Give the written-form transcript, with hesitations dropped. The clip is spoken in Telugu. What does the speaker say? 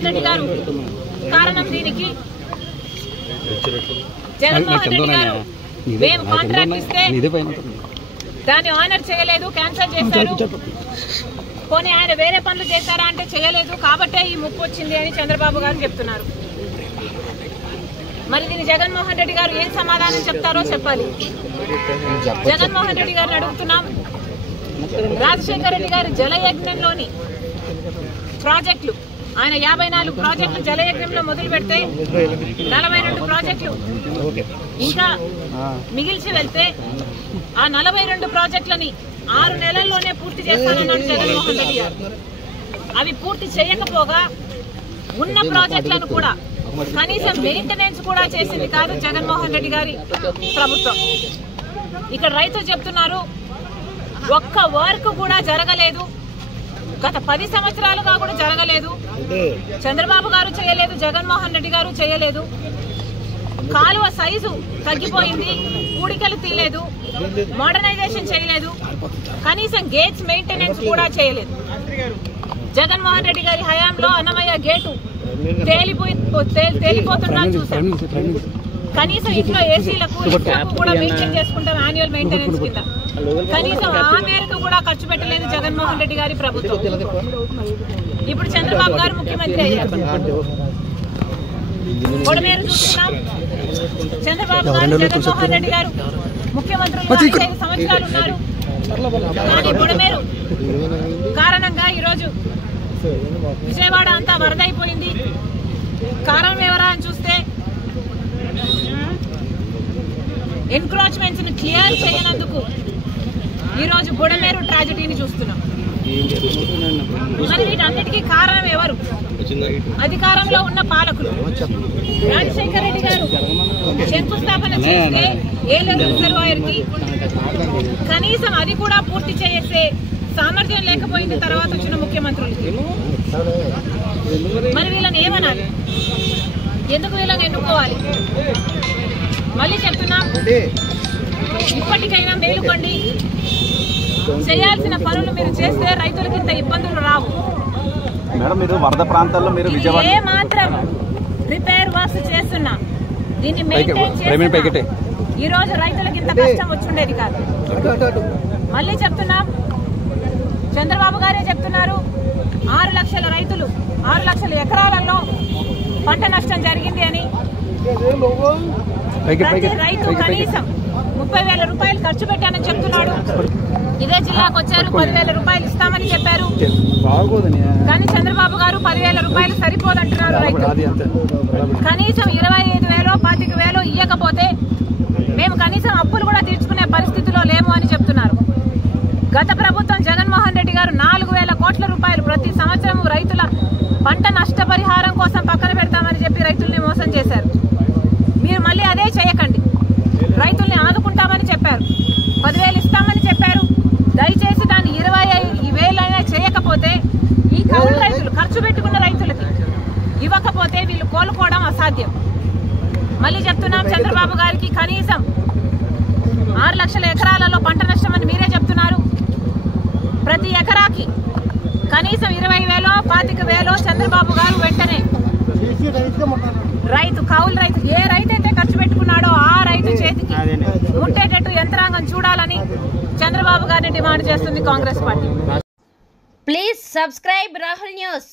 జగన్మోహన్ రెడ్డి గారు కారణం దీనికి. జగన్మోహన్ రెడ్డి గారు మేము కాంట్రాక్ట్ ఇస్తే దాన్ని ఆనర్ చేయలేదు, క్యాన్సిల్ చేశారు. పోనీ ఆయన వేరే పనులు చేశారా అంటే చేయలేదు, కాబట్టే ఈ ముప్పు వచ్చింది అని చంద్రబాబు గారు చెప్తున్నారు. మరి దీన్ని జగన్మోహన్ రెడ్డి గారు ఏం సమాధానం చెప్తారో చెప్పాలి. జగన్మోహన్ రెడ్డి గారిని అడుగుతున్నాం, రాజశేఖర రెడ్డి గారు జలయజ్ఞంలోని ప్రాజెక్టులు ఆయన 54 ప్రాజెక్టులు జలయజ్ఞంలో మొదలు పెడితే 42 ప్రాజెక్టులు ఇంకా మిగిల్చి వెళ్తే ఆ 42 ప్రాజెక్టులని 6 నెలల్లోనే పూర్తి చేస్తానన్నాడు జగన్మోహన్ రెడ్డి గారు. అవి పూర్తి చేయకపోగా ఉన్న ప్రాజెక్టులను కూడా కనీసం మెయింటెనెన్స్ కూడా చేసింది కాదు జగన్మోహన్ రెడ్డి గారి ప్రభుత్వం. ఇక్కడ రైతులు చెప్తున్నారు ఒక్క వర్క్ కూడా జరగలేదు, గత 10 సంవత్సరాలుగా కూడా జరగలేదు. చంద్రబాబు గారు చేయలేదు, జగన్మోహన్ రెడ్డి గారు చేయలేదు. కాలువ సైజు తగ్గిపోయింది, కూడికలు తీయలేదు, మోడర్నైజేషన్ చేయలేదు, కనీసం గేట్స్ మెయింటెనెన్స్ కూడా చేయలేదు. జగన్మోహన్ రెడ్డి గారి హయాంలో అన్నమయ్య గేటు తేలిపోతున్నా చూసాం. కనీసం ఇంట్లో ఏసీలకు కూడా మెయింటైన్ చేసుకుంటాం యాన్యువల్ మెయింటెనెన్స్ కింద. కనీసం ఆ మేరకు కూడా ఖర్చు పెట్టలేదు జగన్మోహన్ రెడ్డి గారి ప్రభుత్వం. ఇప్పుడు చంద్రబాబు గారు ముఖ్యమంత్రి అయ్యారు, బొడమేరు చూస్తున్నాం. చంద్రబాబు గారు జగన్మోహన్ రెడ్డి గారు ముఖ్యమంత్రులు 5 సంవత్సరాలు ఉన్నారు. కానీ బొడమేరు కారణంగా ఈరోజు విజయవాడ అంతా వరదైపోయింది. కారణం ఎవరా అని చూస్తే ఎన్క్రోచ్మెంట్స్ ని క్లియర్ చేయనందుకు ఈరోజు బుడమేరు ట్రాజడీని చూస్తున్నాం. మరి వీటన్నిటికీ కారణం ఎవరు? అధికారంలో ఉన్న పాలకులు. రాజశేఖర రెడ్డి గారు శంకుస్థాపన చేస్తే ఏలూరు రిజర్వాయర్ కి కనీసం అది కూడా పూర్తి చేసే సామర్థ్యం లేకపోయింది తర్వాత వచ్చిన ముఖ్యమంత్రులకి. మరి వీళ్ళని ఏమనాలి? ఎందుకు వీళ్ళని ఎన్నుకోవాలి? మళ్ళీ చెప్తున్నాం, ఇప్పటికైనా మేలుకోండి. చేయాల్సిన పనులు మీరు చేస్తే రైతులకి ఇంత ఇబ్బందులు రావు. ఏ మాత్రం రిపేర్ వర్క్స్ చేస్తున్నా దీన్ని మెయింటైన్ చేస్తున్నా ఈ రోజు రైతులకి ఇంత కష్టం వచ్చుండేది కాదు. మళ్ళీ చెప్తున్నాం, చంద్రబాబు గారే చెప్తున్నారు 6 లక్షల రైతులు 6 లక్షల ఎకరాలలో పంట నష్టం జరిగింది అని. ప్రతి రైతు కనీసం 30,000 రూపాయలు ఖర్చు పెట్టానని చెప్తున్నాడు. ఇదే జిల్లాకు వచ్చారు, 10,000 రూపాయలు ఇస్తామని చెప్పారు. కానీ చంద్రబాబు గారు 10,000 రూపాయలు సరిపోదంటున్నారు. రైతు కనీసం 25,000 25,000 ఇవ్వకపోతే మేము కనీసం అప్పులు కూడా తీర్చుకునే పరిస్థితిలో లేము అని చెప్తున్నారు. గత ప్రభుత్వం జగన్మోహన్ రెడ్డి గారు 4,000 కోట్ల రూపాయలు ప్రతి సంవత్సరం రైతుల పంట నష్టపరిహారం కోసం పక్కన పెడతామని చెప్పి రైతుల్ని మోసం చేశారు. మీరు మళ్ళీ అదే చేయకండి. రైతుల్ని ఆదుకుంటామని చెప్పారు, 10,000 ఇస్తామని చెప్పారు. దయచేసి దాన్ని 25,000 చేయకపోతే ఈ కౌలు రైతులు ఖర్చు పెట్టుకున్న రైతులకి ఇవ్వకపోతే వీళ్ళు కోలుకోవడం అసాధ్యం. మళ్ళీ చెప్తున్నాం, చంద్రబాబు గారికి కనీసం 6 లక్షల ఎకరాలలో పంట నష్టం అని మీరే చెప్తున్నారు. ప్రతి ఎకరాకి కనీసం 20,000 25,000 చంద్రబాబు గారు వెంటనే రైతు కౌలు రైతు ఏ రైతు అయితే ఖర్చు పెట్టుకున్నాడో ఆ రైతు చేతికి ముట్టేటట్టు యంత్రాంగం చూడాలని చంద్రబాబు గారిని డిమాండ్ చేస్తుంది Congress party. Please subscribe Rahul news.